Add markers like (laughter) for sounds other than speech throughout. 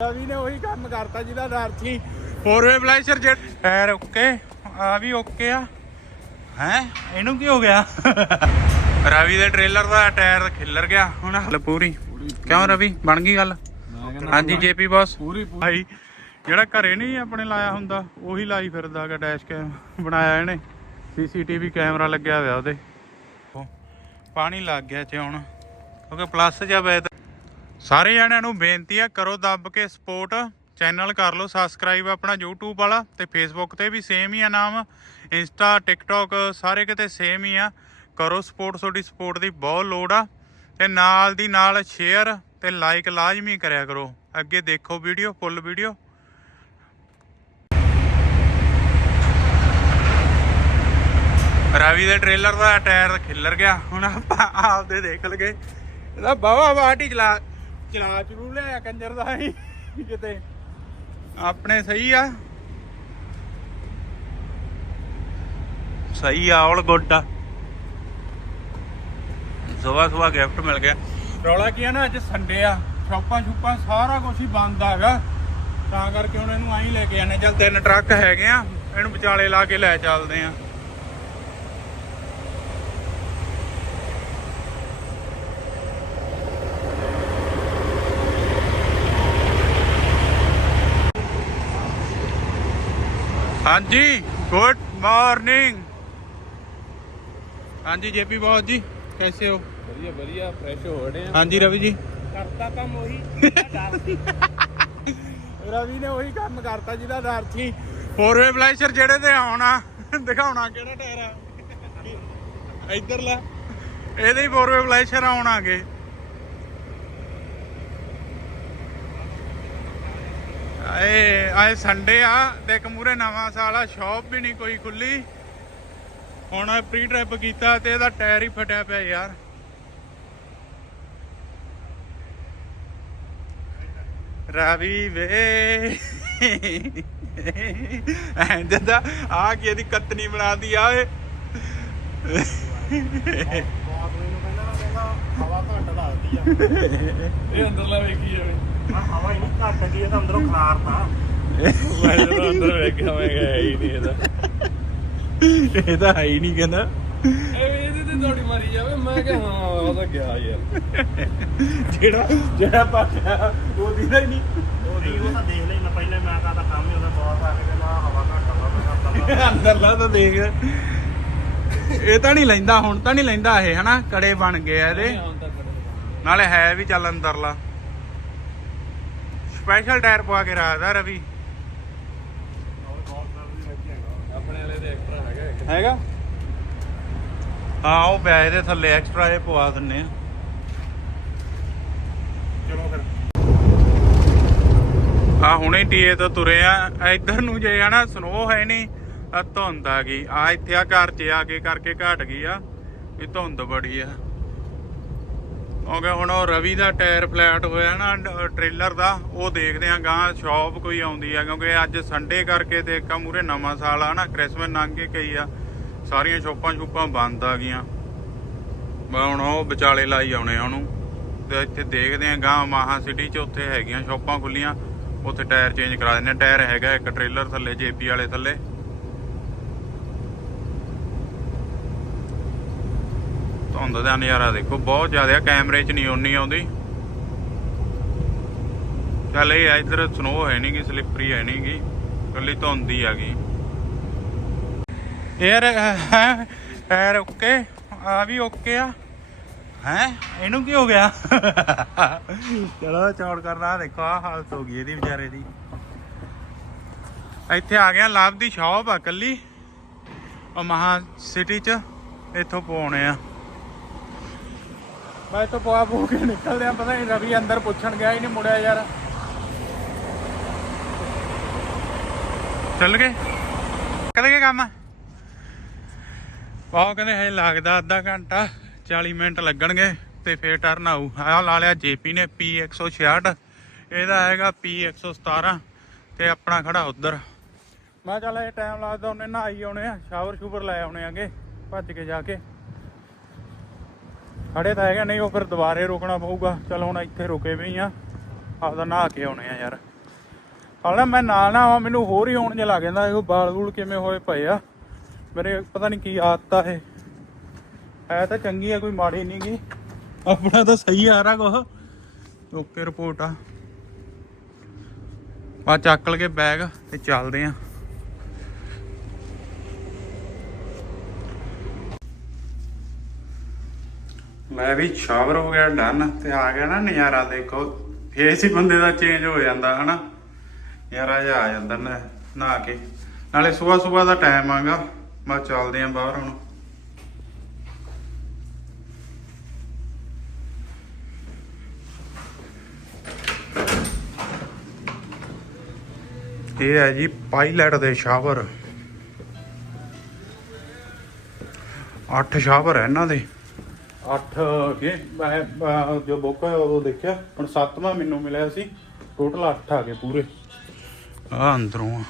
ਰਵੀ ਨੇ ਉਹੀ ਕੰਮ ਕਰਤਾ ਜਿਹਦਾ ਡਰ ਸੀ। ਫੋਰਵੇ ਬਲਾਈਸਰ ਜੈਟ ਟਾਇਰ ਓਕੇ ਆ ਵੀ ਓਕੇ ਆ। ਹੈ? ਇਹਨੂੰ ਕੀ ਹੋ ਗਿਆ? ਰਵੀ ਦੇ ਟ੍ਰੇਲਰ ਦਾ ਟਾਇਰ ਖਿੱਲਰ ਗਿਆ। ਹੁਣ ਹਲ ਪੂਰੀ। ਕਿਉਂ ਰਵੀ? ਬਣ ਗਈ ਗੱਲ? ਹਾਂਜੀ ਜੇਪੀ ਬਾਸ ਪੂਰੀ ਭਾਈ ਜਿਹੜਾ ਘਰੇ ਨਹੀਂ ਆਪਣੇ ਲਾਇਆ ਹੁੰਦਾ ਉਹੀ ਲਾਈ ਫਿਰਦਾ ਹੈਗਾ ਡੈਸ਼ ਕੈਮ ਬਣਾਇਆ ਇਹਨੇ। ਸੀਸੀਟੀਵੀ ਕੈਮਰਾ ਲੱਗਿਆ ਹੋਇਆ ਉਹਦੇ। ਉਹ ਪਾਣੀ ਲੱਗ ਗਿਆ ਚ ਹੁਣ। ਕਿਉਂਕਿ ਪਲੱਸ ਜਾਂ ਵੈ ਸਾਰੇ ਜਣਿਆਂ ਨੂੰ ਬੇਨਤੀ ਆ, ਕਰੋ ਦੱਬ ਕੇ ਸਪੋਰਟ ਚੈਨਲ ਕਰ ਲਓ ਸਬਸਕ੍ਰਾਈਬ ਆਪਣਾ YouTube ਵਾਲਾ ਤੇ Facebook ਤੇ ਵੀ ਸੇਮ ਹੀ ਆ ਨਾਮ ਇੰਸਟਾ TikTok, ਸਾਰੇ ਕਿਤੇ ਸੇਮ ਹੀ ਆ। ਕਰੋ ਸਪੋਰਟ ਤੁਹਾਡੀ ਸਪੋਰਟ ਦੀ ਬਹੁਤ ਲੋੜ ਆ ਤੇ ਨਾਲ ਦੀ ਨਾਲ ਸ਼ੇਅਰ ਤੇ ਲਾਈਕ ਲਾਜ਼ਮੀ ਕਰਿਆ ਕਰੋ। ਅੱਗੇ ਦੇਖੋ ਵੀਡੀਓ ਫੁੱਲ ਵੀਡੀਓ ਰਵੀ ਦੇ ਟ੍ਰੇਲਰ ਦਾ ਟਾਇਰ ਖਿੱਲਰ ਗਿਆ, ਹੁਣ ਆਪਾਂ ਆਪਦੇ ਦੇਖ ਲਗੇ ਇਹਦਾ ਬਾਵਾ ਬਾਟੀ ਚਲਾ ਚਲਾ ਚਰੂ ਲਿਆ ਕੰਜਰ ਦਾ ਹੀ ਕਿਤੇ। ਆਪਣੇ ਸਹੀ ਆ। ਸਹੀ ਆ ਆਲ ਗੁੱਡ ਆ। ਸਵਾ ਸਵਾ ਗਿਫਟ ਮਿਲ ਗਿਆ। ਰੌਲਾ ਕੀ ਆ ਨਾ ਅੱਜ ਸੰਡੇ ਆ। ਸ਼ਾਪਾਂ ਸ਼ੂਪਾਂ ਸਾਰਾ ਕੁਝ ਹੀ ਬੰਦ ਹੈਗਾ ਤਾਂ ਕਰਕੇ ਹੁਣ ਇਹਨੂੰ ਆਈ ਲੈ ਕੇ ਆਨੇ ਚੱਲ ਤਿੰਨ ਟਰੱਕ ਹੈਗੇ ਆ ਇਹਨੂੰ ਵਿਚਾਲੇ ਲਾ ਕੇ ਲੈ ਚੱਲਦੇ ਆ ਹਾਂਜੀ ਗੁੱਡ ਮਾਰਨਿੰਗ ਹਾਂਜੀ ਜੇਪੀ ਬੌਸ ਜੀ ਕੈਸੇ ਹੋ? ਵਧੀਆ ਵਧੀਆ ਫਰੈਸ਼ ਹੋ ਰਹੇ ਆ। ਹਾਂਜੀ ਰਵੀ ਜੀ। ਕਰਤਾ ਕੰਮ ਉਹੀ ਡਰ (laughs) ਸੀ ਰਵੀ ਨੇ ਉਹੀ ਕੰਮ ਕਰਤਾ ਜਿਹਦਾ ਡਰ ਸੀ। ਫੋਰਵੇ ਬਲਾਈਸਰ ਜਿਹੜੇ ਤੇ ਆਉਣਾ ਦਿਖਾਉਣਾ ਕਿਹੜਾ ਟਾਇਰ ਆ। ਇੱਧਰ ਲੈ ਇਹਦੇ ਹੀ ਫੋਰਵੇ ਬਲਾਈਸਰ ਆਉਣਾਗੇ। ਆਏ ਆਏ ਸੰਡੇ ਆ ਤੇ ਇੱਕ ਮੂਰੇ ਨਵਾਂ ਸਾਲ ਆ ਸ਼ਾਪ ਵੀ ਨਹੀਂ ਕੋਈ ਖੁੱਲੀ। ਹੁਣ ਪ੍ਰੀ ਟ੍ਰਿਪ ਕੀਤਾ ਤੇ ਇਹਦਾ ਟਾਇਰ ਹੀ ਫਟਿਆ ਪਿਆ ਯਾਰ। ਰਵੀ ਵੇ। ਐਂ ਜਦਾ ਆ ਕੀ ਇਹਦੀ ਕਤਨੀ ਬਣਾਦੀ ਆ ਓਏ। ਹਵਾ ਘੱਟ ਲੱਗਦੀ ਆ। ਇਹ ਅੰਦਰਲਾ ਵੇਖੀ ਜਾਵੇ। ਘੱਟ ਗਈ ਇਹ ਤਾਂ ਅੰਦਰੋਂ ਖਲਾਰਤਾ ਮੈਂ ਜਦੋਂ ਅੰਦਰ ਵੇਖਿਆ ਮੈਂ ਕਿਹਾ ਹੈ ਹੀ ਨਹੀਂ ਇਹਦਾ ਇਹ ਤਾਂ ਹੈ ਹੀ ਨਹੀਂ ਕਹਿੰਦਾ। ਇਹ ਇਹਦੇ ਤੇ ਦੌੜੀ ਮਾਰੀ ਜਾਵੇ ਮੈਂ ਕਿਹਾ ਹਾਂ ਉਹ ਤਾਂ ਗਿਆ ਯਾਰ। ਜਿਹੜਾ ਜਿਹੜਾ ਪਾਸਿਆ ਉਹਦੀ ਦਾ ਹੀ ਨਹੀਂ। ਨਹੀਂ ਉਹ ਤਾਂ ਦੇਖ ਲਈ ਮੈਂ ਪਹਿਲੇ ਮੈਂ ਕਹਦਾ ਕੰਮ ਹੀ ਉਹਦਾ ਬਹੁਤ ਆ ਕੇ ਕਹਿੰਦਾ ਹਵਾ ਘੱਟ ਆਉਂਦਾ ਮੈਂ ਕਰਦਾ ਅੰਦਰਲਾ ਤਾਂ ਦੇਖ। ਇਹ ਤਾਂ ਨਹੀਂ ਲੈਂਦਾ ਹੁਣ ਤਾਂ ਨਹੀਂ ਲੈਂਦਾ ਇਹ ਹਨਾ? ਕੜੇ ਬਣ ਗਏ ਆ ਇਹਦੇ। ਹੁਣ ਨਾਲੇ ਹੈ ਵੀ ਚੱਲ ਅੰਦਰਲਾ। ਸਪੈਸ਼ਲ ਟਾਇਰ ਪਵਾ ਕੇ ਰੱਖਦਾ ਰਵੀ। ਆਪਣੇ ਵਾਲੇ ਦੇ ਐਕਸਟਰਾ ਹੈਗਾ। ਹੈਗਾ? ਹਾਂ ਉਹ ਪਿਆ ਇਹਦੇ ਥੱਲੇ ਐਕਸਟਰਾ ਇਹ ਪਵਾ ਦਿੰਨੇ ਆ। ਚਲੋ ਫਿਰ। ਆ ਹੁਣੇ ਟੀਏ ਤੋਂ ਤੁਰੇ ਆ। ਇੱਧਰ ਨੂੰ ਜੇ ਹਨਾ ਸਨੋ ਹੈ ਨਹੀਂ ਆ ਧੁੰਦ ਆ ਗਈ। ਆ ਇੱਥੇ ਆ ਘਰ 'ਚ ਆ ਕੇ ਕਰਕੇ ਘਟ ਗਈ ਆ ਇਹ ਧੁੰਦ ਬੜੀ ਆ। ਕਿਉਂਕਿ ਹੁਣ ਉਹ ਰਵੀ ਦਾ ਟਾਇਰ ਫਲੈਟ ਹੋਇਆ ਨਾ, ਟ੍ਰੇਲਰ ਦਾ, ਉਹ ਦੇਖਦੇ ਆ ਗਾਂ ਸ਼ਾਪ ਕੋਈ ਆਉਂਦੀ ਆ, ਕਿਉਂਕਿ ਅੱਜ ਸੰਡੇ ਕਰਕੇ ਤੇ ਇੱਕ ਮੂਰੇ ਨਵਾਂ ਸਾਲ ਆ ਨਾ ਕ੍ਰਿਸਮਸ ਲੰਘ ਕੇ ਕਈ ਆ, ਸਾਰੀਆਂ ਸ਼ੋਪਾਂ ਸ਼ੂਪਾਂ ਬੰਦ ਆ ਗਈਆਂ। ਮੈਂ ਹੁਣ ਉਹ ਵਿਚਾਲੇ ਲਾਈ ਆਉਣੇ ਆ ਉਹਨੂੰ, ਤੇ ਇੱਥੇ ਦੇਖਦੇ ਆ ਗਾਂ ਮਾਹਾ ਸਿਟੀ 'ਚ ਉੱਥੇ ਹੈਗੀਆਂ ਸ਼ੋਪਾਂ ਖੁੱਲੀਆਂ ਉੱਥੇ ਟਾਇਰ ਚੇਂਜ ਕਰਾ ਦਿੰਦੇ ਆ ਟਾਇਰ ਹੈਗਾ ਇੱਕ ਟ੍ਰੇਲਰ ਥੱਲੇ, ਜੇਪੀ ਵਾਲੇ ਥੱਲੇ। ਧੁੰਦ ਦਾ ਨਜ਼ਾਰਾ ਦੇਖੋ ਬਹੁਤ ਜ਼ਿਆਦਾ ਕੈਮਰੇ 'ਚ ਨਹੀਂ ਓਨੀ ਆਉਂਦੀ। ਚੱਲ ਇਹ ਆ, ਇੱਧਰ ਸਨੋ ਹੈ ਨਹੀਂ ਗੀ ਸਲਿੱਪਰੀ ਹੈ ਨਹੀਂ ਗੀ ਕੱਲੀ ਧੁੰਦ ਹੀ ਆ ਗਈ ਯਾਰ ਹੈ ਓਕੇ ਆ ਵੀ ਓਕੇ ਆ। ਹੈ ਇਹਨੂੰ ਕੀ ਹੋ ਗਿਆ? ਚਲੋ ਚੌੜ ਕਰਨਾ ਦੇਖੋ ਆ ਹਾਲਤ ਹੋ ਗਈ ਇਹਦੀ ਵਿਚਾਰੇ ਦੀ। ਇੱਥੇ ਆ ਗਿਆ ਲਾਭ ਦੀ ਸ਼ਾਪ ਆ ਕੱਲੀ ਉਹ ਮਹਾ ਸਿਟੀ ਚ ਇੱਥੋਂ ਪਾਉਣੇ ਆ। ਮੈਂ ਇੱਥੋਂ ਪਵਾ ਪੂ ਕੇ ਨਿਕਲਦੇ ਆ ਪਤਾ ਨਹੀਂ ਰਵੀ ਅੰਦਰ ਪੁੱਛਣ ਗਿਆ ਹੀ ਨਹੀਂ ਮੁੜਿਆ ਯਾਰ ਚੱਲ ਗਏ ਕਦੇ ਕੇ ਕੰਮ ਪਾਓ ਕਹਿੰਦੇ ਹਜੇ ਲੱਗਦਾ ਅੱਧਾ ਘੰਟਾ 40 ਮਿੰਟ ਲੱਗਣਗੇ ਤੇ ਫੇਰ ਟਰਨ ਆਊ ਆਹ ਲਾ ਲਿਆ ਜੇਪੀ ਨੇ P166 ਇਹਦਾ ਹੈਗਾ P117 ਤੇ ਆਪਣਾ ਖੜਾ ਉਧਰ ਮੈਂ ਚੱਲ ਇਹ ਟਾਈਮ ਲੱਗਦਾ ਉਹਨੇ ਨਹਾਈ ਆਉਣੇ ਆ ਸ਼ਾਵਰ ਸ਼ੂਵਰ ਲੈ ਆਉਣੇ ਆਗੇ ਭੱਜ ਕੇ ਜਾ ਕੇ ਖੜੇ ਤਾਂ ਹੈਗਾ ਨਹੀਂ ਉਹ ਫਿਰ ਦੁਬਾਰੇ ਰੋਕਣਾ ਪਊਗਾ। ਚਲ ਹੁਣ ਇੱਥੇ ਰੁਕੇ ਵੀ ਆ। ਆਪਦਾ ਨਹਾ ਕੇ ਆਉਣੇ ਆ ਯਾਰ। ਹਾਲਾਂ ਮੈਂ ਨਾਲ ਨਾ ਆਵਾਂ, ਮੈਨੂੰ ਹੋਰ ਹੀ ਹੋਣ ਜਿਹਾ ਲੱਗ ਜਾਂਦਾ। ਇਹ ਬਾਲ ਬੂਲ ਕਿਵੇਂ ਹੋਏ ਪਏ ਆ। ਮੇਰੇ ਪਤਾ ਨਹੀਂ ਕੀ ਆਦਤ ਆ ਇਹ। ਹੈ ਤਾਂ ਚੰਗੀ ਆ, ਕੋਈ ਮਾੜੀ ਨਹੀਂ ਗੀ। ਆਪਣਾ ਤਾਂ ਸਹੀ ਆ ਰਹਾ ਕੁਛ। ਓਕੇ, ਰਿਪੋਰਟ ਆ। ਆ ਚੱਕ ਲਗੇ ਬੈਗ ਤੇ ਚੱਲਦੇ ਆ। ਮੈਂ ਵੀ ਸ਼ਾਵਰ ਹੋ ਗਿਆ, ਡਨ, ਤੇ ਆ ਗਿਆ ਨਾ ਨਜ਼ਾਰਾ ਦੇਖੋ। ਫੇਸ ਹੀ ਬੰਦੇ ਦਾ ਚੇਂਜ ਹੋ ਜਾਂਦਾ, ਹਨਾ? ਨਜ਼ਾਰਾ ਜਿਹਾ ਆ ਜਾਂਦਾ ਨਾ, ਨਹਾ ਕੇ। ਨਾਲੇ ਸਵੇਰ ਸਵੇਰ ਦਾ ਟਾਈਮ ਆਗਾ। ਮੈਂ ਚੱਲਦੇ ਆ ਬਾਹਰ ਹੁਣ। ਇਹ ਹੈ ਜੀ ਪਾਇਲਟ ਦੇ ਸ਼ਾਵਰ। ਅੱਠ ਸ਼ਾਵਰ ਹੈ ਇਹਨਾਂ ਦੇ। ਅੱਠ ਕੇ ਮੈਂ ਮੈਂ ਜੋ ਬੁੱਕ ਹੈ ਉਦੋਂ ਦੇਖਿਆ। ਹੁਣ ਸੱਤਵਾਂ ਮੈਨੂੰ ਮਿਲਿਆ ਸੀ। ਟੋਟਲ 8 ਆ ਗਏ ਪੂਰੇ। ਆ ਅੰਦਰੋਂ ਆ।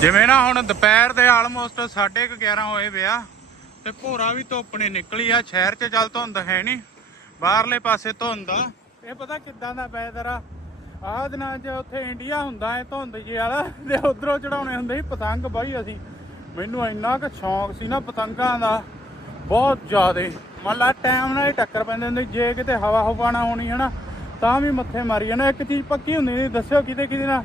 ਜਿਵੇਂ ਨਾ ਹੁਣ ਦੁਪਹਿਰ ਦੇ ਆਲਮੋਸਟ 11:30 ਹੋਏ ਪਿਆ ਤੇ ਭੋਰਾ ਵੀ ਧੁੱਪ ਨੇ ਨਿਕਲੀ ਆ। ਸ਼ਹਿਰ 'ਚ ਚੱਲ ਧੁੰਦ ਹੈ ਨਹੀਂ ਬਾਹਰਲੇ ਪਾਸੇ ਧੁੰਦ ਆ। ਇਹ ਪਤਾ ਕਿੱਦਾਂ ਦਾ ਵੈਦਰ ਆ? ਆਹ ਦਿਨਾਂ 'ਚ ਉੱਥੇ ਇੰਡੀਆ ਹੁੰਦਾ ਹੈ ਧੁੰਦ ਜੀ ਵਾਲਾ, ਤੇ ਉਧਰੋਂ ਚੜਾਉਣੇ ਹੁੰਦੇ ਸੀ ਪਤੰਗ ਬਾਈ ਅਸੀਂ। ਮੈਨੂੰ ਇੰਨਾ ਕੁ ਸ਼ੌਂਕ ਸੀ ਨਾ ਪਤੰਗਾਂ ਦਾ, ਬਹੁਤ ਜ਼ਿਆਦੇ। ਮੰਨ ਲਾ ਟਾਈਮ ਨਾਲ ਹੀ ਟੱਕਰ ਪੈਂਦੇ ਹੁੰਦੇ ਸੀ। ਜੇ ਕਿਤੇ ਹਵਾ ਹਵਾ ਹੋਣੀ ਹੈ ਨਾ ਤਾਂ ਵੀ ਮੱਥੇ ਮਾਰੀ ਜਾਣਾ ਇੱਕ ਚੀਜ਼ ਪੱਕੀ ਹੁੰਦੀ ਨਹੀਂ ਦੱਸਿਓ ਕਿਤੇ ਕਿਤੇ ਨਾ,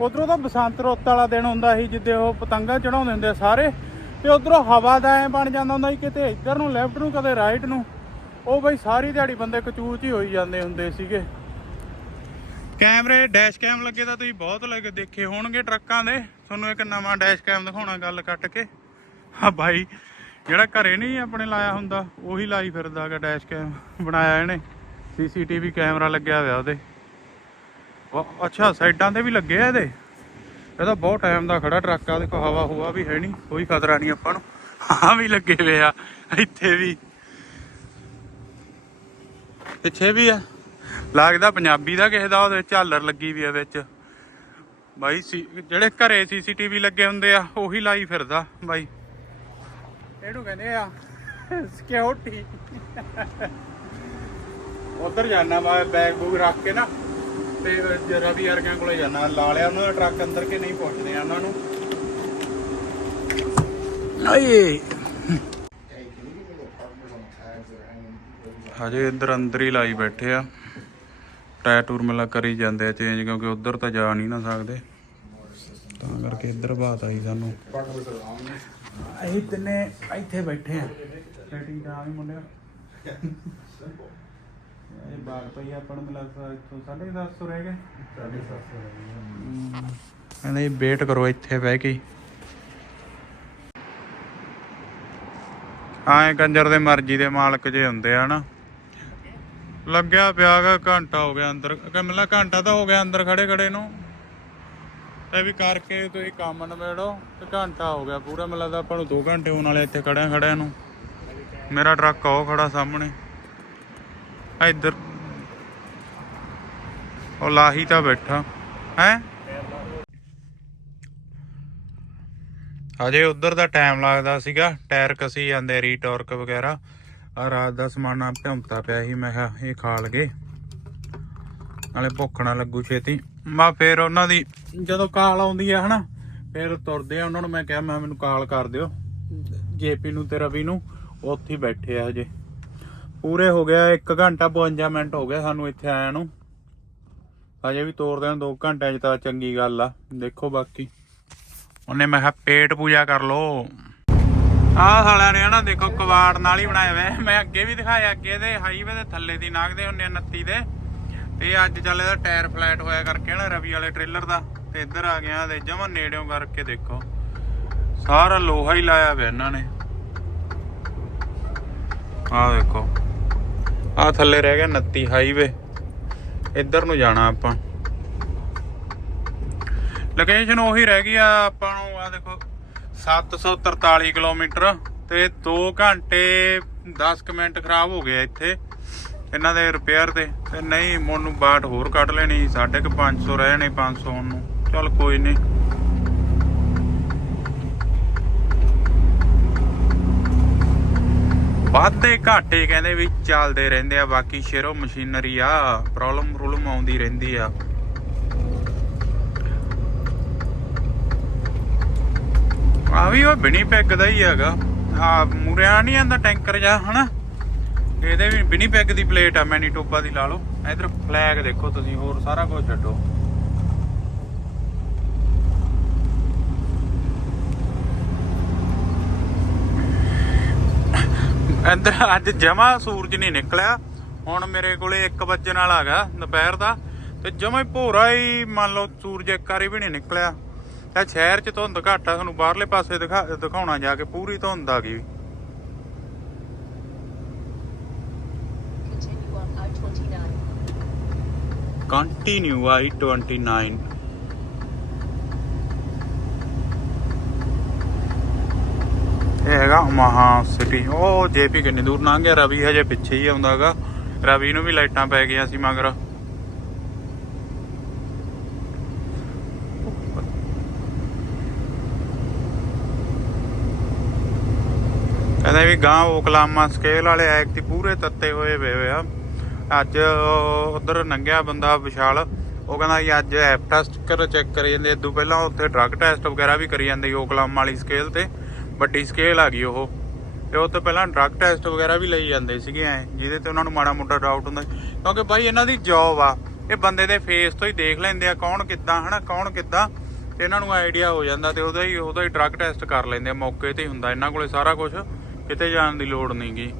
ਉਧਰੋਂ ਤਾਂ ਬਸੰਤ ਰੁੱਤ ਵਾਲਾ ਦਿਨ ਹੁੰਦਾ ਸੀ, ਜਿੱਦੇ ਉਹ ਪਤੰਗਾਂ ਚੜਾਉਂਦੇ ਹੁੰਦੇ ਸਾਰੇ, ਤੇ ਉਧਰੋਂ ਹਵਾ ਦਾ ਐ ਬਣ ਜਾਂਦਾ ਹੁੰਦਾ ਸੀ, ਕਿਤੇ ਇੱਧਰ ਨੂੰ ਲੈਫਟ ਨੂੰ, ਕਦੇ ਰਾਈਟ ਨੂੰ। ਉਹ ਬਈ ਸਾਰੀ ਦਿਹਾੜੀ ਬੰਦੇ ਕਚੂਚ ਹੀ ਹੋਈ ਜਾਂਦੇ ਹੁੰਦੇ ਸੀਗੇ। ਕੈਮਰੇ ਡੈਸ਼ ਕੈਮ ਲੱਗੇ ਤਾਂ ਤੁਸੀਂ ਬਹੁਤ ਲੱਗੇ ਦੇਖੇ ਹੋਣਗੇ ਟਰੱਕਾਂ ਦੇ। ਤੁਹਾਨੂੰ ਇੱਕ ਨਵਾਂ ਡੈਸ਼ ਕੈਮ ਦਿਖਾਉਣਾ ਗੱਲ ਕੱਟ ਕੇ। ਹਾਂ ਭਾਈ ਜਿਹੜਾ ਘਰੇ ਨਹੀਂ ਆਪਣੇ ਲਾਇਆ ਹੁੰਦਾ, ਉਹੀ ਲਾਈ ਫਿਰਦਾਗਾ ਡੈਸ਼ ਕੈਮ ਬਣਾਇਆ ਇਹਨੇ। ਸੀਸੀਟੀਵੀ ਕੈਮਰਾ ਲੱਗਿਆ ਹੋਇਆ ਉਹਦੇ। ਅੱਛਾ, ਸਾਈਡਾਂ ਤੇ ਵੀ ਲੱਗੇ ਆ ਇਹਦੇ। ਇਹਦਾ ਬਹੁਤ ਟਾਈਮ ਦਾ ਖੜਾ ਟਰੱਕ ਆ ਦੇਖੋ ਹਵਾ ਹੁਆ ਵੀ ਹੈ ਨਹੀਂ, ਕੋਈ ਖਤਰਾ ਨਹੀਂ ਆਪਾਂ ਨੂੰ। ਆ ਵੀ ਲੱਗੇ ਹੋਏ ਆ, ਇੱਥੇ ਵੀ। ਪਿੱਛੇ ਵੀ ਆ। ਲੱਗਦਾ ਪੰਜਾਬੀ ਦਾ ਕਿਸੇ ਦਾ ਉਹਦੇ ਝਾਲਰ ਲੱਗੀ ਵੀ ਆ ਵਿੱਚ। ਬਾਈ ਜਿਹੜੇ ਘਰੇ ਸੀਸੀਟੀਵੀ ਲੱਗੇ ਹੁੰਦੇ ਆ ਉਹੀ ਲਾਈ ਫਿਰਦਾ ਬਾਈ। ਇਹਨੂੰ ਕਹਿੰਦੇ ਆ ਸਿਕਿਉਰਿਟੀ ਉਧਰ ਜਾਣਾ ਮੈਂ ਬੈਗ ਬੂਗ ਰੱਖ ਕੇ ਨਾ ਤੇ ਜਰਾ ਵੀ ਵਰਗਿਆਂ ਕੋਲੇ ਜਾਣਾ ਲਾ ਲਿਆ ਉਹਨਾਂ ਦਾ ਟਰੱਕ ਅੰਦਰ ਕੇ ਨਹੀਂ ਪਹੁੰਚਦੇ ਆ ਉਹਨਾਂ ਨੂੰ। ਆਏ ਹਜੇ ਇੱਧਰ ਅੰਦਰ ਹੀ ਲਾਈ ਬੈਠੇ ਆ। ਟਾਇਰ ਟੂਰ ਮਿਲਾ ਕਰੀ ਜਾਂਦੇ ਆ ਚੇਂਜ ਕਿਉਂਕਿ ਉਧਰ ਤਾਂ ਜਾ ਨਹੀਂ ਨਾ ਸਕਦੇ। ਤਾਂ ਕਰਕੇ ਇੱਧਰ ਬਾਤ ਆਈ ਸਾਨੂੰ। ਅਸੀਂ ਤਿੰਨੇ ਇੱਥੇ ਬੈਠੇ ਆ। ਸੈਟਿੰਗ ਕਰਾ ਵੀ ਮੁੰਡਿਆ। ਇਹ ਬਾਗ ਪਈ ਆਪਾਂ ਨੂੰ ਮਿਲਾ ਇੱਥੋਂ 750 ਰਹਿ ਗਏ 750 ਕਹਿੰਦੇ ਵੇਟ ਕਰੋ ਇੱਥੇ ਬਹਿ ਕੇ। ਆਏ ਕੰਜਰ ਦੇ ਮਰਜ਼ੀ ਦੇ ਮਾਲਕ ਜੇ ਹੁੰਦੇ ਆ ਨਾ ਲੱਗਿਆ ਪਿਆ ਗਾ ਘੰਟਾ ਹੋ ਗਿਆ ਅੰਦਰ। ਮਤਲਬ ਘੰਟਾ ਤਾਂ ਹੋ ਗਿਆ ਅੰਦਰ ਖੜੇ ਖੜੇ ਨੂੰ। ਤੇ ਵੀ ਕਰਕੇ ਤੁਸੀਂ ਕੰਮ ਨਵੇੜੋ ਤੇ ਘੰਟਾ ਹੋ ਗਿਆ ਪੂਰਾ। ਮੈਨੂੰ ਲੱਗਦਾ ਆਪਾਂ ਨੂੰ 2 ਘੰਟੇ ਹੋਣ ਵਾਲੇ ਇੱਥੇ ਖੜਿਆ ਖੜਿਆਂ ਨੂੰ। ਮੇਰਾ ਟਰੱਕ ਉਹ ਖੜਾ ਸਾਹਮਣੇ। ਇੱਧਰ। ਉਹ ਲਾਹੀ ਤਾਂ ਬੈਠਾ। ਹੈ? ਹਜੇ ਉਧਰ ਦਾ ਟਾਈਮ ਲੱਗਦਾ ਸੀਗਾ। ਟਾਇਰ ਕਸੀ ਜਾਂਦੇ ਰੀਟਾਰਕ ਵਗੈਰਾ। ਆ ਰਾਤ ਦਾ ਸਮਾਨਾ ਭਿਉਂਤਾ ਪਿਆ ਸੀ, ਮੈਂ ਕਿਹਾ ਇਹ ਖਾ ਲਗੇ। ਨਾਲੇ ਭੁੱਖ ਨਾ ਲੱਗੂ ਛੇਤੀ। ਮੈਂ ਫੇਰ ਉਹਨਾਂ ਦੀ, ਜਦੋਂ ਕਾਲ ਆਉਂਦੀ ਆ ਹਨਾ, ਫੇਰ ਤੁਰਦੇ ਆ ਉਹਨਾਂ ਨੂੰ, ਮੈਂ ਕਿਹਾ, ਮੈਂ ਮੈਨੂੰ ਕਾਲ ਕਰ ਦਿਓ। ਜੇਪੀ ਨੂੰ ਤੇ ਰਵੀ ਨੂੰ ਉੱਥੇ ਹੀ ਬੈਠੇ ਆ ਹਜੇ। ਪੂਰੇ ਹੋ ਗਿਆ 1 ਘੰਟਾ 52 ਮਿੰਟ ਹੋ ਗਿਆ ਸਾਨੂੰ ਇੱਥੇ ਆਇਆ ਨੂੰ। ਹਜੇ ਵੀ ਤੋਰਦੇ ਨੇ 2 ਘੰਟਿਆਂ 'ਚ ਤਾਂ ਚੰਗੀ ਗੱਲ ਆ। ਦੇਖੋ ਬਾਕੀ। ਉਹਨੇ ਮੈਂ ਕਿਹਾ, ਪੇਟ ਪੂਜਾ ਕਰ ਲੋ ਆਹ ਸਾਲਿਆਂ ਨੇ ਹਨਾ ਦੇਖੋ ਕਵਾੜ ਨਾਲ ਹੀ ਬਣਾਏ ਹੋਏ ਮੈਂ ਅੱਗੇ ਵੀ ਦਿਖਾਇਆ ਅੱਗੇ ਦੇ ਹਾਈਵੇ ਦੇ ਥੱਲੇ ਦੀ ਲੰਘਦੇ ਹੁੰਨੇ 29 ਦੇ। ਤੇ ਅੱਜ ਚੱਲ ਇਹਦਾ ਟਾਇਰ ਫਲੈਟ ਹੋਇਆ ਕਰਕੇ ਨਾ ਰਵੀ ਵਾਲੇ ਟ੍ਰੇਲਰ ਦਾ। ਤੇ ਇੱਧਰ ਆ ਗਿਆ ਤੇ ਜਮਾ ਨੇੜਿਓਂ ਕਰਕੇ ਦੇਖੋ। ਸਾਰਾ ਲੋਹਾ ਹੀ ਲਾਇਆ ਹੋਇਆ ਇਹਨਾਂ ਨੇ। ਆਹ ਦੇਖੋ। ਆਹ ਥੱਲੇ ਰਹਿ ਗਿਆ 29 ਹਾਈਵੇ ਇੱਧਰ ਨੂੰ ਜਾਣਾ ਆਪਾਂ। ਲੋਕੇਸ਼ਨ ਉਹੀ ਰਹਿ ਗਈ ਆ, ਆਪਾਂ ਨੂੰ ਆ ਦੇਖੋ। 743 ਕਿਲੋਮੀਟਰ ਤੇ 2 ਘੰਟੇ 10 ਮਿੰਟ ਖਰਾਬ ਹੋ ਗਏ ਇੱਥੇ ਇਹਨਾਂ ਦੇ ਰਿਪੇਅਰ ਤੇ। ਤੇ ਨਹੀਂ, ਮੈਨੂੰ ਬਾਟ ਹੋਰ ਕੱਢ ਲੈਣੀ, ਸਾਢੇ ਕੁ 500 ਰਹਿ ਨੇ 500 ਹੁਣ ਨੂੰ ਚੱਲ ਕੋਈ ਨਹੀਂ। ਵਾਧੇ ਘਾਟੇ ਕਹਿੰਦੇ ਵੀ ਚੱਲਦੇ ਰਹਿੰਦੇ ਆ, ਬਾਕੀ ਸ਼ੇਰੋ ਮਸ਼ੀਨਰੀ ਆ ਪ੍ਰੋਬਲਮ ਪ੍ਰੋਬਲਮ ਆਉਂਦੀ ਰਹਿੰਦੀ ਆ। ਆ ਵੀ ਉਹ ਬਿਨੀ ਪੈਗ ਦਾ ਹੀ ਹੈਗਾ। ਆ ਮੂਰਿਆ ਨਹੀਂ ਆਂਦਾ ਟੈਂਕਰ ਜਾ ਹਨਾ? ਇਹਦੇ ਵੀ ਬਿਨੀ ਪੈਗ ਦੀ ਪਲੇਟ ਆ, ਮੈਨੀ ਮੈਨੀਟੋਬਾ ਦੀ ਲਾ ਲਓ। ਇਧਰ ਫਲੈਗ ਦੇਖੋ ਤੁਸੀਂ, ਹੋਰ ਸਾਰਾ ਕੁਝ ਛੱਡੋ। ਅੰਦਰ ਅੱਜ ਜਮਾ ਸੂਰਜ ਨਹੀਂ ਨਿਕਲਿਆ। ਹੁਣ ਮੇਰੇ ਕੋਲੇ 1 ਵਜਣ ਵਾਲਾ ਹੈਗਾ, ਦੁਪਹਿਰ ਦਾ। ਤੇ ਜਮਾ ਹੀ ਭੋਰਾ ਹੀ, ਮੰਨ ਲਓ ਸੂਰਜ ਇੱਕ ਵਾਰੀ ਵੀ ਨਹੀਂ ਨਿਕਲਿਆ। ਤਾਂ ਸ਼ਹਿਰ 'ਚ ਧੁੰਦ ਘੱਟ ਆ, ਤੁਹਾਨੂੰ ਬਾਹਰਲੇ ਪਾਸੇ ਦਿਖਾ, ਦਿਖਾਉਣਾ ਜਾ ਕੇ, ਪੂਰੀ ਧੁੰਦ ਆ ਗਈ। ਕੰਟੀਨਿਊ ਆਈ 29 ਇਹ ਹੈਗਾ ਮਹਾ ਸਿਟੀ। ਉਹ ਜੇਪੀ ਕਿੰਨੀ ਦੂਰ ਲੰਘ ਗਿਆ, ਰਵੀ ਹਜੇ ਪਿੱਛੇ ਹੀ ਆਉਂਦਾਗਾ ਰਵੀ ਨੂੰ ਵੀ ਲਾਈਟਾਂ ਪੈ ਗਈਆਂ ਸੀ, ਮਗਰ। ਕਹਿੰਦੇ ਵੀ ਗਾਂ ਓਕਲਾਮਾ ਸਕੇਲ ਵਾਲੇ ਐਕ ਤੇ ਪੂਰੇ ਤੱਤੇ ਹੋਏ ਪਏ ਹੋਏ ਆ। ਅੱਜ ਉਧਰ ਨੰਗਿਆ ਬੰਦਾ ਵਿਸ਼ਾਲ, ਉਹ ਕਹਿੰਦਾ ਜੀ ਅੱਜ ਐਪ ਟੈਸਟ ਚੈੱਕ ਕਰੀ ਜਾਂਦੇ ਇਦੋਂ ਪਹਿਲਾਂ ਉੱਥੇ ਡਰੱਗ ਟੈਸਟ ਵਗੈਰਾ ਵੀ ਕਰੀ ਜਾਂਦੇ ਓਕਲਾਮਾ ਵਾਲੀ ਸਕੇਲ ਤੇ, ਵੱਡੀ ਸਕੇਲ ਆ ਗਈ ਉਹ। ਤੇ ਉਹ ਤੋਂ ਪਹਿਲਾਂ ਡਰੱਗ ਟੈਸਟ ਵਗੈਰਾ ਵੀ ਲਈ ਜਾਂਦੇ ਸੀਗੇ ਐ, ਜਿਹਦੇ ਤੇ ਉਹਨਾਂ ਨੂੰ ਮਾੜਾ ਮੋਟਾ ਡਾਊਟ ਹੁੰਦਾ ਸੀ। ਕਿਉਂਕਿ ਬਾਈ ਇਹਨਾਂ ਦੀ ਜੌਬ ਆ, ਇਹ ਬੰਦੇ ਦੇ ਫੇਸ ਤੋਂ ਹੀ ਦੇਖ ਲੈਂਦੇ ਆ ਕੌਣ ਕਿੱਦਾਂ, ਹਨਾ, ਕੌਣ ਕਿੱਦਾਂ, ਤੇ ਇਹਨਾਂ ਨੂੰ ਆਈਡੀਆ ਹੋ ਜਾਂਦਾ ਤੇ ਉਹਦਾ ਹੀ ਉਹਦਾ ਹੀ ਡਰੱਗ ਟੈਸਟ ਕਰ ਲੈਂਦੇ ਆ, ਮੌਕੇ ਤੇ ਹੀ ਹੁੰਦਾ, ਇਹਨਾਂ ਕੋਲੇ ਸਾਰਾ ਕੁਝ ਕਿਤੇ ਜਾਣ ਦੀ ਲੋੜ ਨਹੀਂਗੀ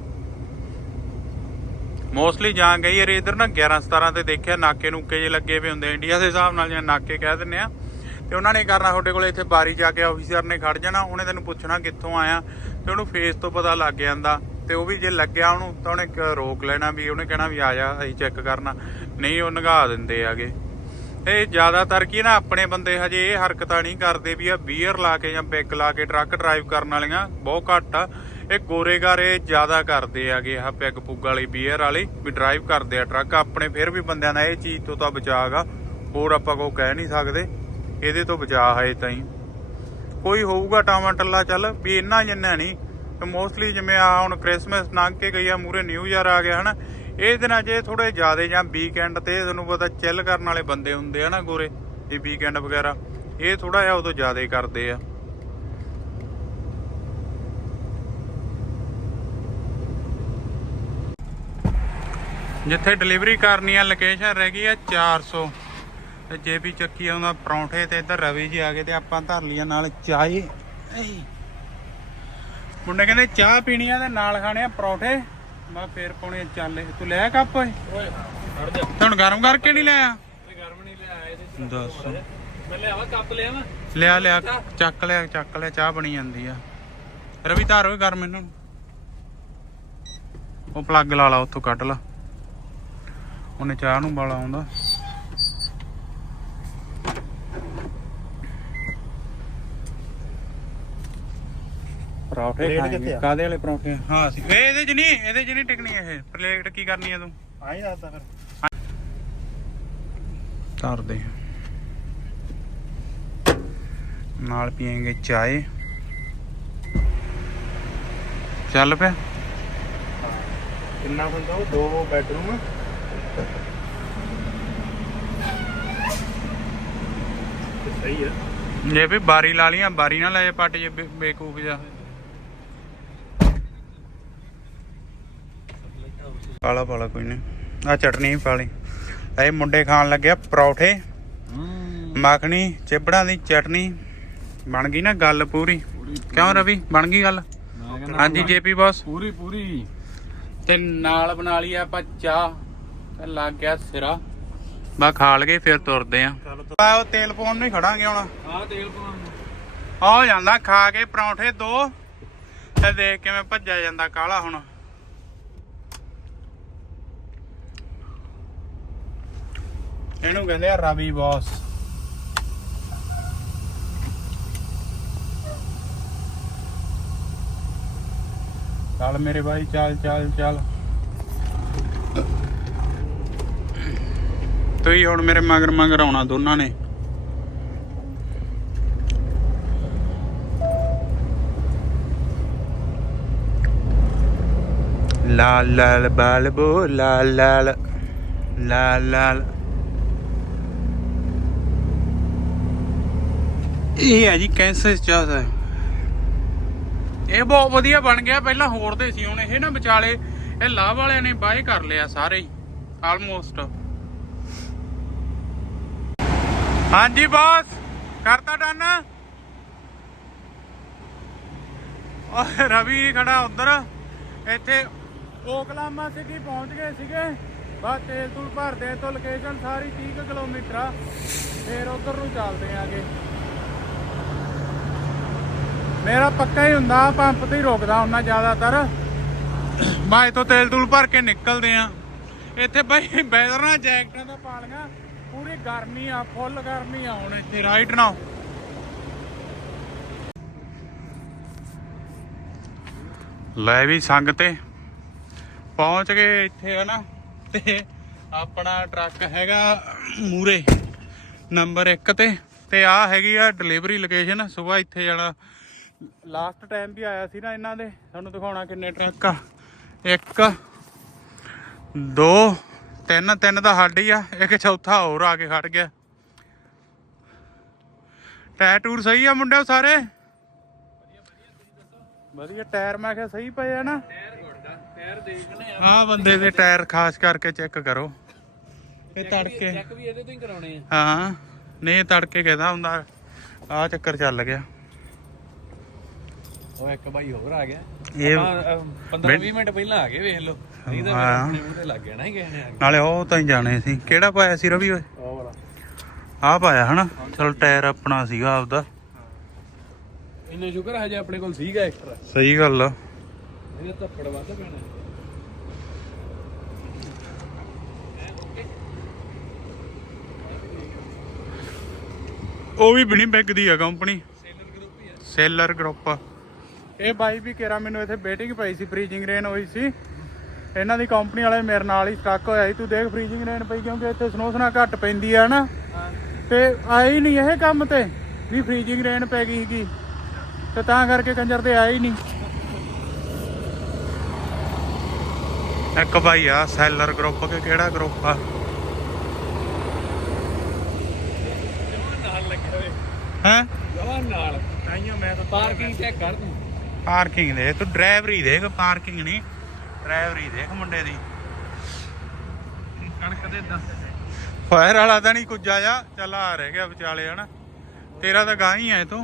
ਮੋਸਟਲੀ ਜਾਂ ਗਈ ਯਾਰ, ਇਧਰ ਨਾ 11 17 ਤੇ ਦੇਖਿਆ, ਨਾਕੇ ਨੂਕੇ ਜੇ ਲੱਗੇ ਪਏ ਹੁੰਦੇ ਇੰਡੀਆ ਦੇ ਹਿਸਾਬ ਨਾਲ ਜਾਂ ਨਾਕੇ ਕਹਿ ਦਿੰਦੇ ਆ। ਤੇ ਉਹਨਾਂ ਨੇ ਕਰਨਾ ਤੁਹਾਡੇ ਕੋਲੇ ਇੱਥੇ ਬਾਰੀ ਜਾ ਕੇ ਆਫੀਸਰ ਨੇ ਖੜ ਜਾਣਾ, ਉਹਨੇ ਤੈਨੂੰ ਪੁੱਛਣਾ ਕਿੱਥੋਂ ਆਇਆ, ਤੇ ਉਹਨੂੰ ਫੇਸ ਤੋਂ ਪਤਾ ਲੱਗ ਜਾਂਦਾ। ਤੇ ਉਹ ਵੀ ਜੇ ਲੱਗਿਆ ਉਹਨੂੰ, ਤਾਂ ਉਹਨੇ ਰੋਕ ਲੈਣਾ ਵੀ, ਉਹਨੇ ਕਹਿਣਾ ਵੀ ਆ ਜਾ, ਅਸੀਂ ਚੈੱਕ ਕਰਨਾ। ਨਹੀਂ, ਉਹ ਨਗਾ ਦਿੰਦੇ ਆਗੇ ਤੇ ਜ਼ਿਆਦਾਤਰ ਕੀ ਨਾ, ਆਪਣੇ ਬੰਦੇ ਹਜੇ ਇਹ ਹਰਕਤਾਂ ਨਹੀਂ ਕਰਦੇ ਵੀ ਆ ਬੀਅਰ ਲਾ ਕੇ ਜਾਂ ਪੈਗ ਲਾ ਕੇ ਟਰੱਕ ਡਰਾਈਵ ਕਰਨ ਵਾਲੀਆਂ, ਬਹੁਤ ਘੱਟ ਆ। ਇਹ ਗੋਰੇਗਾਰੇ ਜ਼ਿਆਦਾ ਕਰਦੇ ਆਗੇ ਆਹ ਪੈਗ ਪੁੱਗ ਵਾਲੀ, ਬੀਅਰ ਵਾਲੀ, ਵੀ ਡਰਾਈਵ ਕਰਦੇ ਆ ਟਰੱਕ। ਆਪਣੇ ਫਿਰ ਵੀ ਬੰਦਿਆਂ ਦਾ ਇਹ ਚੀਜ਼ ਤੋਂ ਤਾਂ ਬਚਾਅ ਆ। ਹੋਰ ਆਪਾਂ ਕੋ ਕਹਿ ਨਹੀਂ ਸਕਦੇ। ਇਹਦੇ ਤੋਂ ਬਚਾਅ ਹੈ ਤਾਂ ਹੀ। ਕੋਈ ਹੋਊਗਾ ਟਾਵਾਂ ਟੱਲਾ ਚੱਲ, ਵੀ ਇੰਨਾ ਜਿੰਨਾ ਨਹੀਂ। ਤੇ ਮੋਸਟਲੀ ਜਿਵੇਂ ਆ ਹੁਣ ਕ੍ਰਿਸਮਸ ਲੰਘ ਕੇ ਗਈ ਆ ਮੂਰੇ ਨਿਊ ਇਅਰ ਆ ਗਿਆ, ਹਨਾ। ਇਹ ਦਿਨਾਂ 'ਚ ਥੋੜੇ ਜ਼ਿਆਦੇ ਜਾਂ ਵੀਕਐਂਡ ਤੇ ਤੁਹਾਨੂੰ ਪਤਾ ਚਿੱਲ ਕਰਨ ਵਾਲੇ ਬੰਦੇ ਹੁੰਦੇ ਆ ਨਾ ਗੋਰੇ ਇਹ ਵੀਕਐਂਡ ਵਗੈਰਾ। ਇਹ ਥੋੜਾ ਜਿਹਾ ਉਦੋਂ ਜ਼ਿਆਦਾ ਕਰਦੇ ਆ। ਜਿੱਥੇ ਡਿਲੀਵਰੀ ਕਰਨੀ ਆ ਲੋਕੇਸ਼ਨ ਰਹਿ ਗਈ ਆ 400 ਤੇ ਜੇਬੀ ਚੱਕੀ ਆਉਂਦਾ ਪਰੌਂਠੇ ਤੇ ਇੱਧਰ ਰਵੀ ਜੀ ਆ ਗਏ ਤੇ ਆਪਾਂ ਧਰ ਲਿਆ ਨਾਲ ਚਾਹ ਮੁੰਡੇ ਕਹਿੰਦੇ ਚਾਹ ਪੀਣੀ ਆ ਤੇ ਨਾਲ ਖਾਣੇ ਆ ਪਰੌਂਠੇ। ਮੈਂ ਫੇਰ ਪਾਉਣੇ ਚੱਲ ਤੂੰ ਲੈ ਕੱਪ ਓਏ। ਤੁਹਾਨੂੰ ਗਰਮ ਕਰਕੇ ਨਹੀਂ ਲਿਆ? ਤੇ ਗਰਮ ਨਹੀਂ ਲਿਆ ਇਹਦੇ ਦੱਸ। ਮੈਂ ਲਿਆਵਾ ਕੱਪ ਲਿਆਵਾ ਲਿਆ ਲਿਆ ਚੱਕ ਲਿਆ ਚੱਕ ਲਿਆ ਚਾਹ ਬਣੀ ਜਾਂਦੀ ਆ। ਰਵੀ ਧਾਰ ਓਏ ਗਰਮ ਇਹਨਾਂ। ਨੂੰ ਉਹ ਪਲੱਗ ਲਾ ਲਾ ਉੱਥੋਂ ਕੱਢ ਲਾ। ਉਹਨੇ ਚਾਹ ਨੂੰ ਬਾਲਾ ਆਉਂਦਾ। ਪਰੌਠੇ ਆ? ਕਾਦੇ ਵਾਲੇ ਪਰੌਠੇ? ਹਾਂ ਸੀ ਇਹ ਇਹਦੇ ਚ ਨਹੀਂ ਇਹਦੇ ਚ ਨਹੀਂ ਟਿਕਣੀ ਇਹ। ਪਲੇਟ ਕੀ ਕਰਨੀ ਆ ਤੂੰ? ਆਈ ਦੱਸਦਾ ਫਿਰ। ਧਰ ਦੇ ਨਾਲ ਪੀਏਂਗੇ ਚਾਏ। ਚੱਲ ਪਿਆ। ਕਿੰਨਾ ਹੁੰਦਾ ਉਹ? ਦੋ ਬੈਡਰੂਮ। ਸਹੀ ਹੈ ਜੇ ਵੀ ਬਾਰੀ ਲਾ ਲੀਆਂ ਬਾਰੀ ਨਾ ਲਾਏ ਪੱਟ ਜੇ ਬੇ- ਬੇਕੂਫ ਜਾ ਪਾਲਾ ਪਾਲਾ ਕੋਈ ਨਹੀਂ ਆ ਚਟਨੀ ਵੀ ਪਾ ਲਈ। ਇਹ ਮੁੰਡੇ ਖਾਣ ਲੱਗਿਆ ਪਰੌਠੇ। ਮੱਖਣੀ ਚਿਬੜਾਂ ਦੀ ਚਟਨੀ। ਬਣ ਗਈ ਨਾ ਗੱਲ ਪੂਰੀ। ਕਿਉਂ ਰਵੀ? ਬਣ ਗਈ ਗੱਲ? ਹਾਂਜੀ ਜੇਪੀ ਬੌਸ। ਪੂਰੀ ਪੂਰੀ। ਤੇ ਨਾਲ ਬਣਾ ਲਈ ਆਪਾਂ ਚਾਹ। ਤੇ ਲੱਗ ਗਿਆ ਸਿਰਾ। ਬਾ ਖਾ ਲਗੇ ਫਿਰ ਤੁਰਦੇ ਆ। ਚੱਲ ਆ ਉਹ ਤੇਲ ਪਾਉਣ ਨੂੰ ਹੀ ਖੜਾਂਗੇ ਹੁਣ। ਆਹ ਤੇਲ ਪਾਉਣ ਨੂੰ। ਆ ਜਾਂਦਾ ਖਾ ਕੇ ਪਰੌਂਠੇ ਦੋ। ਤੇ ਦੇਖ ਕਿਵੇਂ ਭੱਜਿਆ ਜਾਂਦਾ ਕਾਲਾ ਹੁਣ। ਇਹਨੂੰ ਕਹਿੰਦੇ ਆ ਰਵੀ ਬੌਸ। ਚੱਲ ਮੇਰੇ ਭਾਈ ਚੱਲ ਚੱਲ ਚੱਲ। ਤੁਸੀਂ ਹੁਣ ਮੇਰੇ ਮਗਰ ਮਗਰ ਆਉਣਾ ਦੋਨਾਂ ਨੇ। ਲਾਲ ਲਾਲ ਬਲਬੋ ਲਾਲ ਲਾਲ ਲਾਲ ਲਾਲ। ਇਹ ਹੈ ਜੀ ਕੈਂਸਰ ਚਾਹ ਦਾ ਇਹ ਬਹੁਤ ਵਧੀਆ ਬਣ ਗਿਆ, ਪਹਿਲਾਂ ਹੋਰ ਦੇ ਸੀ, ਹੁਣ ਇਹ ਨਾ ਵਿਚਾਲੇ ਇਹ ਲਾਹ ਵਾਲਿਆਂ ਨੇ ਬਾਏ ਕਰ ਲਿਆ ਸਾਰੇ ਹੀ ਆਲਮੋਸਟ ਹਾਂਜੀ, ਬਾਸ। ਕਰਤਾ ਡਨ। ਓਏ, ਰਵੀ ਖੜਾ ਉਧਰ। ਇੱਥੇ ਓਕਲਾਮਾ ਸਿਟੀ ਪਹੁੰਚ ਗਏ ਸੀਗੇ। ਬਸ ਤੇਲ ਤੂਲ ਭਰਦੇ ਤੋਂ ਲੋਕੇਸ਼ਨ ਸਾਰੀ 30 ਕਿਲੋਮੀਟਰ ਆ। ਫੇਰ ਉਧਰ ਨੂੰ ਚੱਲਦੇ ਆਗੇ ਮੇਰਾ ਪੱਕਾ ਹੀ ਹੁੰਦਾ, ਪੰਪ ਤੇ ਹੀ ਰੋਕਦਾ ਹੁੰਦਾ ਜ਼ਿਆਦਾਤਰ। ਮੈਂ ਇੱਥੋਂ ਤੇਲ ਤੂਲ ਭਰ ਕੇ ਨਿਕਲਦੇ ਆ। ਇੱਥੇ ਬਈ ਬੈਦਰਾਂ ਜੈਕਟਾਂ ਦਾ ਪਾਲੀਆਂ ਪੂਰੀ ਗਰਮੀ ਆ, ਫੁੱਲ ਗਰਮੀ ਆ, ਹੁਣ ਇੱਥੇ ਰਾਈਟ ਨਾਓ ਲੈ ਵੀ ਸੰਗ ਤੇ। ਪਹੁੰਚ ਗਏ ਇੱਥੇ ਹਨਾ, ਤੇ ਆਪਣਾ ਟਰੱਕ ਹੈਗਾ ਮੂਰੇ ਨੰਬਰ 1 ਤੇ। ਤੇ ਆ ਹੈਗੀ ਆ ਡਿਲੀਵਰੀ ਲੋਕੇਸ਼ਨ ਸਵੇਰ ਇੱਥੇ ਜਾਣਾ ਲਾਸਟ ਟਾਈਮ ਵੀ ਆਇਆ ਸੀ ਨਾ ਇਹਨਾਂ ਦੇ, ਤੁਹਾਨੂੰ ਦਿਖਾਉਣਾ ਕਿੰਨੇ ਟਰੱਕ ਆ। ਇੱਕ, ਦੋ ਤਿੰਨ ਤਿੰਨ ਦਾ ਹੱਡ ਹੀ ਆ ਇੱਕ ਚੌਥਾ ਹੋਰ ਆ ਕੇ ਖੜ ਗਿਆ। ਟਾਇਰ ਟੂਰ ਸਹੀ ਆ ਮੁੰਡਿਓ ਸਾਰੇ? ਵਧੀਆ ਟਾਇਰ ਮੈਂ ਕਿਹਾ ਸਹੀ ਪਏ ਆ ਨਾ। ਟਾਇਰ ਦੇਖਣੇ ਆ ਆ ਬੰਦੇ ਦੇ ਟਾਇਰ ਖਾਸ ਕਰਕੇ ਚੈੱਕ ਕਰੋ। ਇਹ ਤੜਕੇ। ਚੈੱਕ ਵੀ ਇਹਦੇ ਤੋਂ ਹੀ ਕਰਾਉਣੇ ਆ ਹਾਂ ਨਹੀਂ ਇਹ ਤੜਕੇ ਕਹਿੰਦਾ ਹੁੰਦਾ? ਆ ਚੱਕਰ ਚੱਲ ਗਿਆ। ਉਹ ਇੱਕ ਬਾਈ ਹੋਰ ਆ ਗਿਆ। ਇਹ 15 20 ਮਿੰਟ ਪਹਿਲਾਂ ਆ ਗਏ ਵੇਖ ਲਓ। ਨਹੀਂ ਤਾਂ ਹਾਂ। ਮੇਰੇ ਮੂੰਹ ਤੇ ਲੱਗ ਗਿਆ ਨਾ ਹੀ ਕਿਸੇ ਨੇ ਆ ਕੇ ਨਾਲੇ ਉਹ ਤਾਂ ਹੀ ਜਾਣੇ ਸੀ। ਕਿਹੜਾ ਪਾਇਆ ਸੀ ਰਵੀ ਓਏ? ਉਹ ਵਾਲਾ। ਆ ਪਾਇਆ ਹਨਾ? ਚਲ ਟਾਇਰ ਆਪਣਾ ਸੀਗਾ ਆਪਦਾ। ਇੰਨਾ ਸ਼ੁਕਰ ਹਜੇ ਆਪਣੇ ਕੋਲ ਸੀਗਾ ਐਕਸਟਰਾ ਸਹੀ ਗੱਲ ਆ। ਇਹਦਾ ਧੱਪੜ ਵੱਧ ਪੈਣਾ। ਉਹ ਵੀ ਬਣੀ ਬੈਗ ਦੀ ਆ ਕੰਪਨੀ ਸੇਲਰ ਗਰੁੱਪ ਹੀ ਆ। ਸੇਲਰ ਗਰੁੱਪ ਇਹ ਬਾਈ ਵੀ ਕਿਰਾ ਮੈਨੂੰ ਇੱਥੇ ਬੇਟਿੰਗ ਪਈ ਸੀ ਫ੍ਰੀजिंग ਰੇਨ ਹੋਈ ਸੀ। ਇਹਨਾਂ ਦੀ ਕੰਪਨੀ ਵਾਲੇ ਮੇਰੇ ਨਾਲ ਹੀ ਸਟਕ ਹੋਇਆ ਸੀ। ਤੂੰ ਦੇਖ ਫ੍ਰੀਜ਼ਿੰਗ ਰੇਨ ਪਈ ਕਿਉਂਕਿ ਇੱਥੇ ਸਨੋ ਸਨਾ ਘੱਟ ਪੈਂਦੀ ਆ ਨਾ। ਤੇ ਆਈ ਨਹੀਂ ਇਹ ਕੰਮ ਤੇ ਵੀ ਫ੍ਰੀਜ਼ਿੰਗ ਰੇਨ ਪੈ ਗਈ ਸੀਗੀ। ਤੇ ਤਾਂ ਕਰਕੇ ਕੰਜਰ ਤੇ ਆਇਆ ਹੀ ਨਹੀਂ। ਇੱਕ ਭਾਈ ਆ ਸੈਲਰ ਗਰੁੱਪ ਕੇ ਕਿਹੜਾ ਗਰੁੱਪ ਆ? ਹੈ? ਨਾਲ ਤਾਈਓ ਮੈਂ ਤਾਂ ਪਾਰਕਿੰਗ ਚੈੱਕ ਕਰ ਦੂੰ। ਪਾਰਕਿੰਗ ਦੇ ਤੂੰ ਡਰਾਈਵਰੀ ਦੇਖ ਪਾਰਕਿੰਗ ਨਹੀਂ। ਡਰਾਈਵਰੀ ਦੇਖ ਮੁੰਡੇ ਦੀ। ਕਣਕ ਦੇ ਦੱਸ। ਫਾਇਰ ਵਾਲਾ ਤਾਂ ਨਹੀਂ ਕੁਝ ਆਇਆ। ਚੱਲ ਆ ਰਹਿ ਗਿਆ ਵਿਚਾਲੇ ਹਨਾ। ਤੇਰਾ ਤਾਂ ਗਾਂ ਹੀ ਐ ਤੂੰ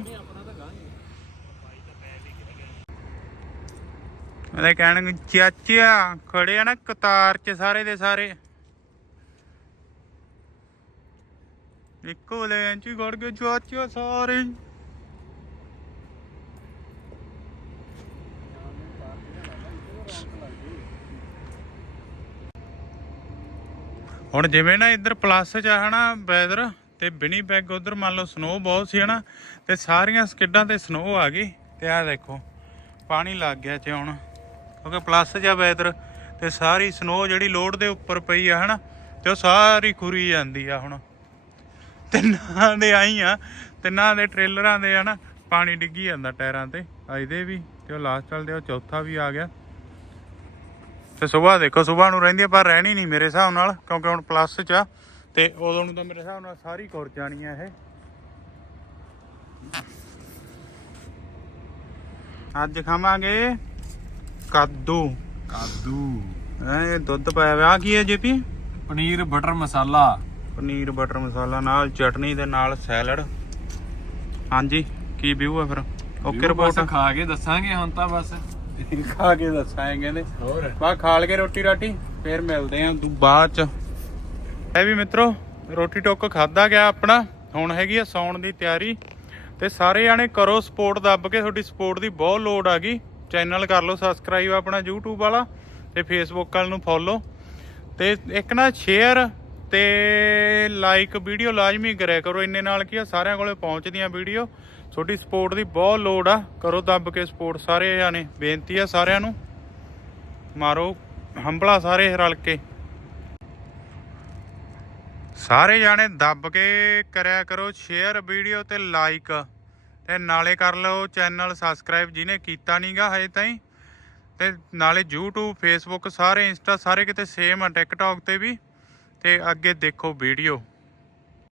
ਉਹਦੇ ਕਹਿਣ ਚਾਚਾ ਖੜੇ ਆ ਨਾ ਕਤਾਰ 'ਚ ਸਾਰੇ ਦੇ ਸਾਰੇ। ਇੱਕੋ ਲੈਣ 'ਚ ਹੀ ਖੜ ਗਏ ਚਾਚਾ ਸਾਰੇ। ਹੁਣ ਜਿਵੇਂ ਨਾ ਇੱਧਰ ਪਲੱਸ ਚ ਆ ਹਨਾ ਵੈਦਰ ਤੇ ਬਿਨੀ ਬੈਗ ਉਧਰ ਮੰਨ ਲਓ ਸਨੋ ਬਹੁਤ ਸੀ ਹਨਾ, ਤੇ ਸਾਰੀਆਂ ਸਕਿੱਡਾਂ ਤੇ ਸਨੋ ਆ ਗਈ, ਤੇ ਆਹ ਦੇਖੋ, ਪਾਣੀ ਲੱਗ ਗਿਆ ਚ ਹੁਣ, ਕਿਉਂਕਿ ਪਲੱਸ ਚ ਆ ਵੈਦਰ ਤੇ ਸਾਰੀ ਸਨੋ ਜਿਹੜੀ ਲੋਡ ਦੇ ਉੱਪਰ ਪਈ ਆ ਹਨਾ, ਤੇ ਉਹ ਸਾਰੀ ਖੁਰੀ ਜਾਂਦੀ ਆ ਹੁਣ। ਤਿੰਨਾਂ ਦੇ ਆਈ ਆ, ਤਿੰਨਾਂ ਦੇ ਟ੍ਰੇਲਰਾਂ ਦੇ ਹਨਾ ਪਾਣੀ ਡਿੱਗੀ ਜਾਂਦਾ ਟਾਇਰਾਂ ਤੇ ਆ ਇਹਦੇ ਵੀ, ਤੇ ਉਹ ਲਾਸਟ ਚੱਲਦੇ ਉਹ ਚੌਥਾ ਵੀ ਆ ਗਿਆ। ਤੇ ਸਵੇਰ ਦੇਖੋ ਸਵੇਰ ਨੂੰ ਰਹਿੰਦੀ ਆ ਪਰ ਰਹਿਣੀ ਨਹੀਂ ਮੇਰੇ ਹਿਸਾਬ ਨਾਲ ਕਿਉਂਕਿ ਹੁਣ ਪਲੱਸ ਚ ਆ। ਤੇ ਉਦੋਂ ਨੂੰ ਤਾਂ ਮੇਰੇ ਹਿਸਾਬ ਨਾਲ ਸਾਰੀ ਖੁਰ ਜਾਣੀ ਆ ਇਹ। ਅੱਜ ਖਾਵਾਂਗੇ ਕੱਦੂ। ਕਾਦੂ। ਇਹ ਦੁੱਧ ਪਾਇਆ ਹੋਇਆ। ਆਹ ਕੀ ਹੈ ਜੇਪੀ? ਪਨੀਰ ਬਟਰ ਮਸਾਲਾ। ਪਨੀਰ ਬਟਰ ਮਸਾਲਾ ਨਾਲ ਚਟਨੀ ਦੇ ਨਾਲ ਸੈਲਡ। ਹਾਂਜੀ ਕੀ ਵਿਊ ਆ ਫਿਰ? ਓਕੇ ਰਿਪੋਰਟ ਖਾ ਕੇ ਦੱਸਾਂਗੇ ਹੁਣ ਤਾਂ ਬਸ। ਖਾ ਕੇ ਦੱਸਾਂਗੇ ਨੇ। ਹੋਰ? ਬਾ ਖਾਲ ਕੇ ਰੋਟੀ ਰਾਟੀ ਫੇਰ ਮਿਲਦੇ ਆਂ ਤੂੰ ਬਾਅਦ ਚ। ਇਹ ਵੀ ਮਿੱਤਰੋ ਰੋਟੀ ਟੋਕ ਖਾਦਾ ਗਿਆ ਆਪਣਾ ਹੁਣ ਹੈਗੀ ਆ ਸੌਣ ਦੀ ਤਿਆਰੀ। ਤੇ ਸਾਰੇ ਜਾਣੇ ਕਰੋ ਸਪੋਰਟ ਦੱਬ ਕੇ ਤੁਹਾਡੀ ਸਪੋਰਟ ਦੀ ਬਹੁਤ ਲੋੜ ਆ ਗਈ। ਚੈਨਲ ਕਰ ਲਓ ਸਬਸਕ੍ਰਾਈਬ ਆਪਣਾ YouTube ਵਾਲਾ ਤੇ Facebook ਵਾਲ ਨੂੰ ਫੋਲੋ ਤੇ ਇੱਕ ਨਾ ਸ਼ੇਅਰ ਤੇ ਲਾਈਕ ਵੀਡੀਓ ਲਾਜ਼ਮੀ ਕਰਿਆ ਕਰੋ। ਇੰਨੇ ਨਾਲ ਕੀ ਆ ਸਾਰਿਆਂ ਕੋਲੇ ਪਹੁੰਚਦੀਆਂ ਵੀਡੀਓ। ਤੁਹਾਡੀ ਸਪੋਰਟ ਦੀ ਬਹੁਤ ਲੋੜ ਆ। ਕਰੋ ਦੱਬ ਕੇ ਸਪੋਰਟ ਸਾਰੇ ਜਾਣੇ। ਬੇਨਤੀ ਆ ਸਾਰਿਆਂ ਨੂੰ। ਮਾਰੋ ਹੰਬਲਾ ਸਾਰੇ ਰਲ ਕੇ। ਸਾਰੇ ਜਾਣੇ ਦੱਬ ਕੇ ਕਰਿਆ ਕਰੋ। ਸ਼ੇਅਰ ਵੀਡੀਓ ਤੇ ਲਾਈਕ ਤੇ ਨਾਲੇ ਕਰ ਲਓ ਚੈਨਲ ਸਬਸਕ੍ਰਾਈਬ ਜਿਹਨੇ ਕੀਤਾ ਨਹੀਂਗਾ ਹਜੇ ਤਾਈਂ। ਤੇ ਨਾਲੇ YouTube, Facebook, ਸਾਰੇ Insta, ਸਾਰੇ ਕਿਤੇ ਸੇਮ ਆ, TikTok ਤੇ ਵੀ। ਤੇ ਅੱਗੇ ਦੇਖੋ ਵੀਡੀਓ